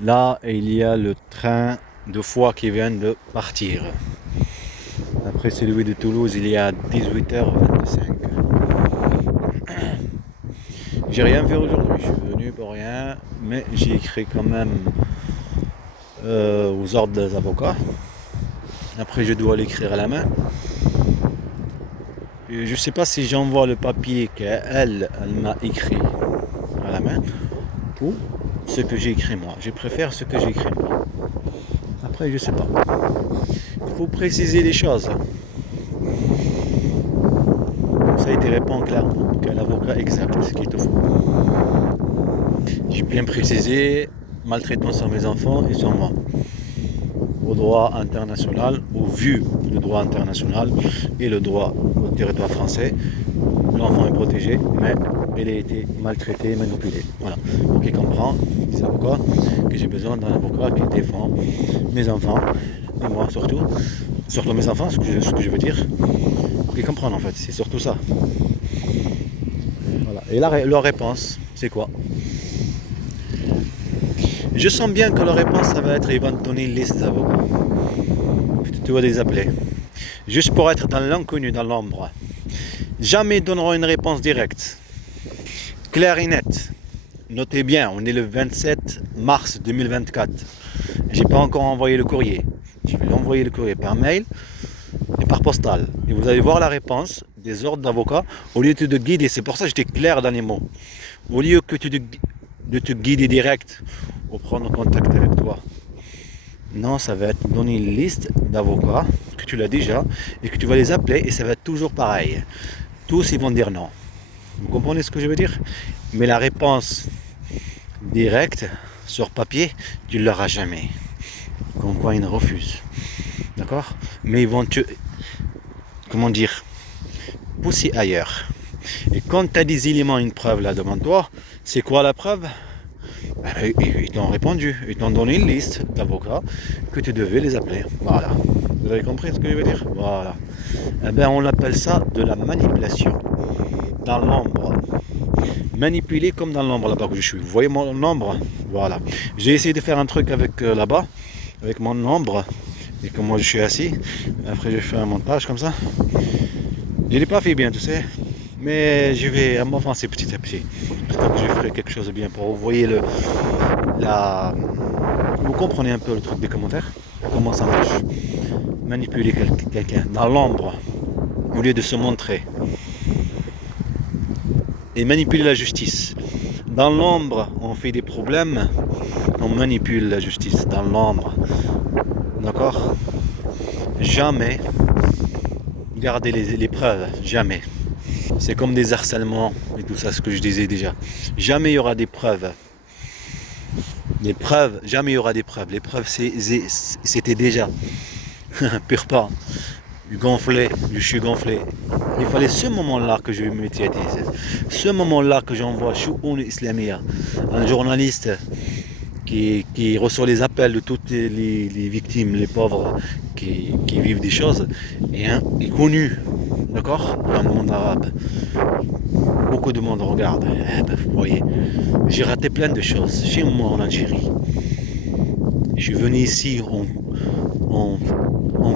Là, il y a le train de Foix qui vient de partir. Après celui de Toulouse, il y a 18h25. J'ai rien fait aujourd'hui, je suis venu pour rien, mais j'ai écrit quand même aux ordres des avocats. Après, je dois l'écrire à la main. Et je ne sais pas si j'envoie le papier qu'elle m'a écrit à la main ou ce que j'ai écrit moi. Je préfère ce que j'ai écrit moi. Après, je ne sais pas. Il faut préciser les choses. Ça a été répond clairement qu'un avocat exact ce qu'il te faut. J'ai bien précisé maltraitance sur mes enfants et sur moi. Au droit international, au vu du droit international et le droit au territoire français, l'enfant est protégé, mais il a été maltraité, manipulé. Voilà. Donc il comprend, les avocats, que j'ai besoin d'un avocat qui défend mes enfants, et moi surtout mes enfants, ce que je veux dire, pour qu'ils comprennent en fait, c'est surtout ça. Voilà. Et leur réponse, c'est quoi? Je sens bien que leur réponse, ça va être, ils vont te donner une liste d'avocats. Tu vas les appeler. Juste pour être dans l'inconnu, dans l'ombre. Jamais ils donneront une réponse directe, claire et nette. Notez bien, on est le 27 mars 2024. J'ai pas encore envoyé le courrier. Je vais l'envoyer le courrier par mail et par postal. Et vous allez voir la réponse des ordres d'avocats au lieu de guider. C'est pour ça que j'étais clair dans les mots. Au lieu que de te guider direct ou prendre contact avec toi. Non, ça va être donner une liste d'avocats que tu l'as déjà et que tu vas les appeler et ça va être toujours pareil. Tous ils vont dire non. Vous comprenez ce que je veux dire? Mais la réponse directe sur papier, tu ne l'auras jamais. Comme quoi ils refusent. D'accord? Mais ils vont te, comment dire, pousser ailleurs. Et quand tu as des éléments, une preuve là devant toi, c'est quoi la preuve? Ils t'ont répondu, ils t'ont donné une liste d'avocats que tu devais les appeler. Voilà. Vous avez compris ce que je veux dire? Voilà. Eh bien, on appelle ça de la manipulation. Dans l'ombre. Manipuler comme dans l'ombre là-bas que je suis. Vous voyez mon ombre? Voilà. J'ai essayé de faire un truc avec là-bas, avec mon ombre. Et comme moi je suis assis, après je fais un montage comme ça. Je ne l'ai pas fait bien, tu sais. Mais je vais m'avancer petit à petit. J'espère que je ferai quelque chose de bien pour vous voyez vous comprenez un peu le truc des commentaires, comment ça marche. Manipuler quelqu'un dans l'ombre au lieu de se montrer. Et manipuler la justice. Dans l'ombre, on fait des problèmes, on manipule la justice dans l'ombre. D'accord? Jamais garder les preuves, jamais. C'est comme des harcèlements et tout ça, ce que je disais déjà. Jamais il y aura des preuves. Les preuves, jamais il y aura des preuves. Les preuves, c'était déjà. Pur pas. Gonflé, je suis gonflé. Il fallait ce moment-là que je me médiatise. Ce moment-là que j'envoie Chououn Islamia, un journaliste qui reçoit les appels de toutes les victimes, les pauvres qui vivent des choses, et est connu, d'accord, dans le monde arabe. Beaucoup de monde regarde. Vous voyez, j'ai raté plein de choses chez moi en Algérie. Je suis venu ici en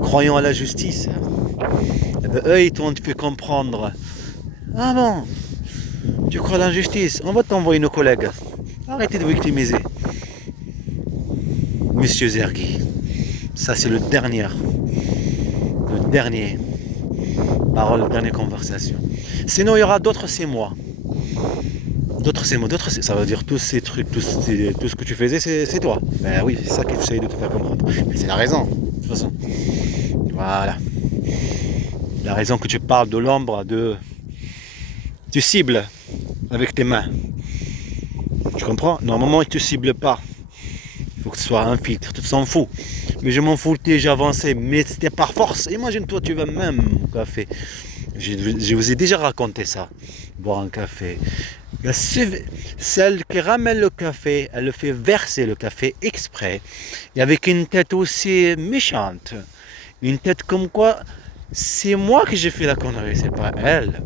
croyant à la justice. Eux, ils t'ont fait comprendre. Ah bon, tu crois à la justice? On va t'envoyer nos collègues. Arrêtez de victimiser. Monsieur Zergui, ça c'est le dernier parole, la dernière conversation. Sinon, il y aura d'autres c'est moi. D'autres c'est moi, ça veut dire tous ces trucs, tout ce que tu faisais, c'est toi. Ben oui, c'est ça que j'essaye de te faire comprendre. Mais c'est la raison, de toute façon. Voilà. La raison que tu parles de l'ombre, tu cibles avec tes mains. Tu comprends? Normalement, tu ne cibles pas. Il faut que ce soit un filtre, tu t'en fous. Mais je m'en foutais, j'ai avancé, mais c'était par force. Imagine-toi, tu vas même au café. Je vous ai déjà raconté ça. Boire un café. Celle qui ramène le café, elle le fait verser le café exprès. Et avec une tête aussi méchante. Une tête comme quoi, c'est moi que j'ai fait la connerie, c'est pas elle.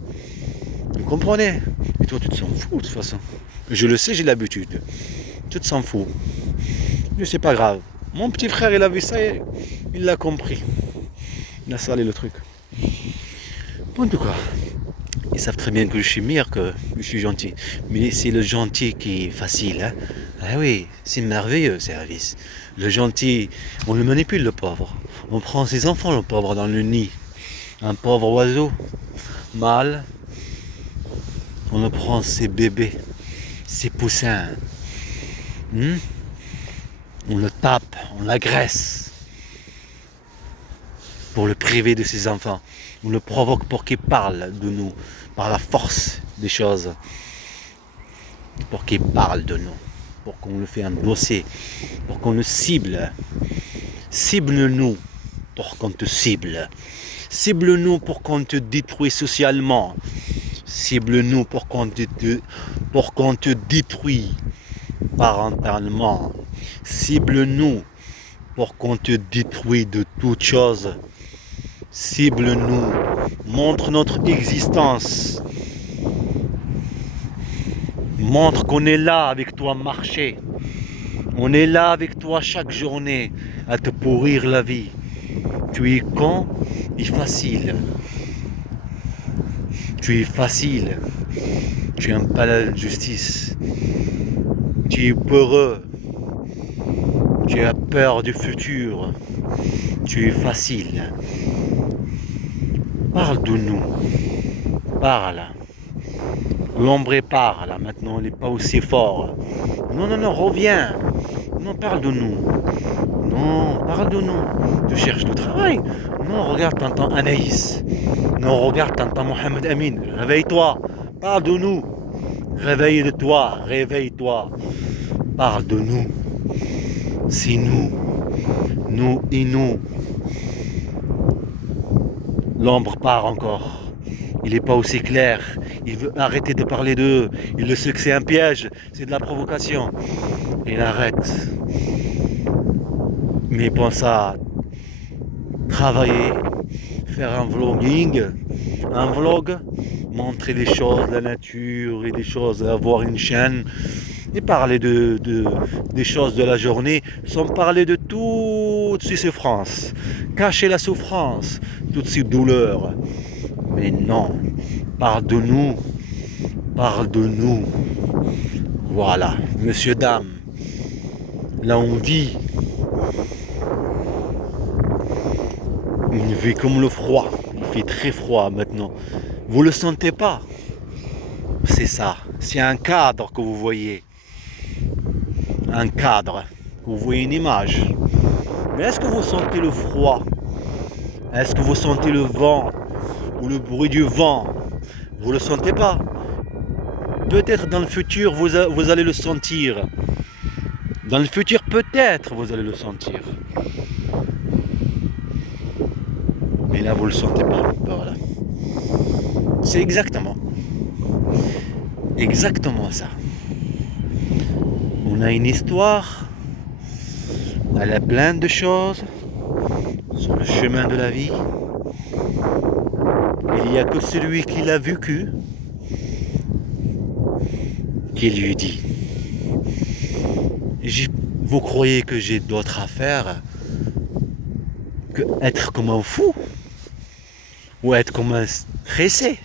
Vous comprenez? Et toi, tu te s'en fous de toute façon. Je le sais, j'ai l'habitude. Tu te s'en fous. Mais c'est pas grave. Mon petit frère, il a vu ça et il l'a compris. Il a salé le truc. En tout cas, ils savent très bien que je suis meilleur, que je suis gentil. Mais c'est le gentil qui est facile. Hein. Ah oui, c'est merveilleux service. Le gentil, on le manipule le pauvre. On prend ses enfants, le pauvre, dans le nid. Un pauvre oiseau, mâle. On le prend ses bébés, ses poussins. On le tape, on l'agresse. Pour le priver de ses enfants. On le provoque pour qu'il parle de nous, par la force des choses. Pour qu'il parle de nous, pour qu'on le fait endosser, pour qu'on le cible. Cible-nous pour qu'on te cible. Cible-nous pour qu'on te détruise socialement. Cible-nous pour qu'on te détruise parentalement. Cible-nous pour qu'on te détruise de toutes choses. Cible-nous, montre notre existence. Montre qu'on est là avec toi marcher. On est là avec toi chaque journée à te pourrir la vie. Tu es con et facile. Tu es facile. Tu es un palais de justice. Tu es peureux. Tu as peur du futur. Tu es facile. Parle de nous. Parle. L'ombre parle. Maintenant, il n'est pas aussi fort. Non, reviens. Non, parle de nous. Non, parle de nous. Tu cherches le travail. Non, regarde, t'entends Anaïs. Non, regarde, t'entends Mohamed Amin. Réveille-toi. Parle de nous. Réveille-toi. Réveille-toi. Parle de nous. C'est nous. Nous et nous. L'ombre part encore. Il n'est pas aussi clair. Il veut arrêter de parler d'eux. Il le sait que c'est un piège. C'est de la provocation. Il arrête. Mais pense à travailler, faire un vlogging, un vlog, montrer des choses, la nature et des choses, avoir une chaîne et parler des choses de la journée sans parler de toutes ces souffrances, cacher la souffrance, toutes ces douleurs. Mais non, parle de nous, parle de nous. Voilà, monsieur, dame, là on vit. Une vie comme le froid. Il fait très froid maintenant. Vous le sentez pas? C'est ça. C'est un cadre que vous voyez. Un cadre. Vous voyez une image. Mais est-ce que vous sentez le froid? Est-ce que vous sentez le vent? Ou le bruit du vent? Vous le sentez pas? Peut-être dans le futur vous allez le sentir. Dans le futur peut-être vous allez le sentir. Mais là, vous ne le sentez pas. Voilà. C'est exactement ça. On a une histoire. Elle a plein de choses sur le chemin de la vie. Il n'y a que celui qui l'a vécu qui lui dit. Vous croyez que j'ai d'autres affaires que être comme un fou? Ou être comme un stressé?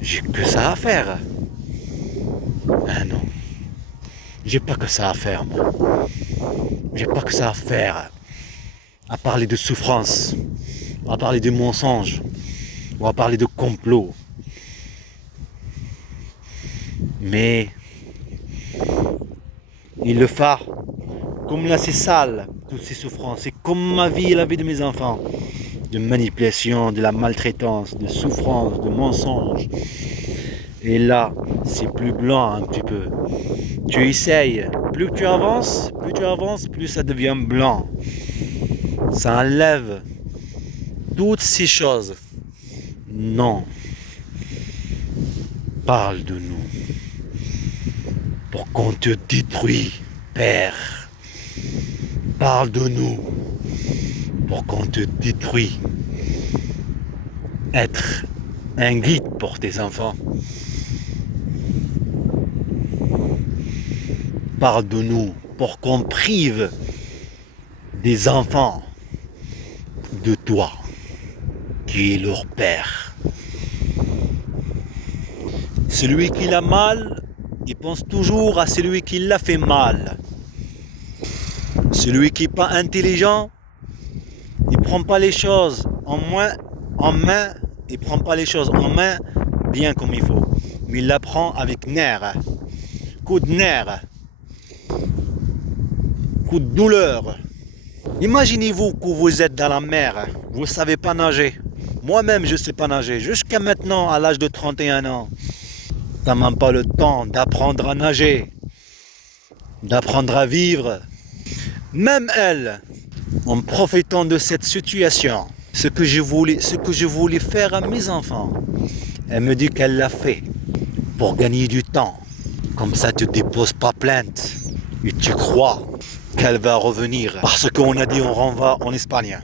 J'ai que ça à faire. Ah non. J'ai pas que ça à faire, moi. J'ai pas que ça à faire. À parler de souffrance. À parler de mensonges. Ou à parler de complot. Mais il le fait. Comme là c'est sale, toutes ces souffrances. C'est comme ma vie et la vie de mes enfants. De manipulation, de la maltraitance, de souffrance, de mensonges. Et là, c'est plus blanc un petit peu. Tu essayes. Plus tu avances, plus ça devient blanc. Ça enlève toutes ces choses. Non. Parle de nous. Pour qu'on te détruise, Père. Parle de nous. Pour qu'on te détruise. Être un guide pour tes enfants. Parle de nous pour qu'on prive des enfants de toi, qui est leur père. Celui qui l'a mal, il pense toujours à celui qui l'a fait mal. Celui qui n'est pas intelligent, il ne prend pas les choses en main, il prend pas les choses en main bien comme il faut. Mais il la prend avec nerf, coup de nerf, coup de douleur. Imaginez-vous que vous êtes dans la mer, vous ne savez pas nager. Moi-même, je ne sais pas nager. Jusqu'à maintenant, à l'âge de 31 ans, tu n'as même pas le temps d'apprendre à nager, d'apprendre à vivre. Même elle, en profitant de cette situation, ce que je voulais faire à mes enfants, elle me dit qu'elle l'a fait pour gagner du temps. Comme ça, tu ne déposes pas plainte et tu crois qu'elle va revenir. Parce qu'on a dit on renvoie en Espagne.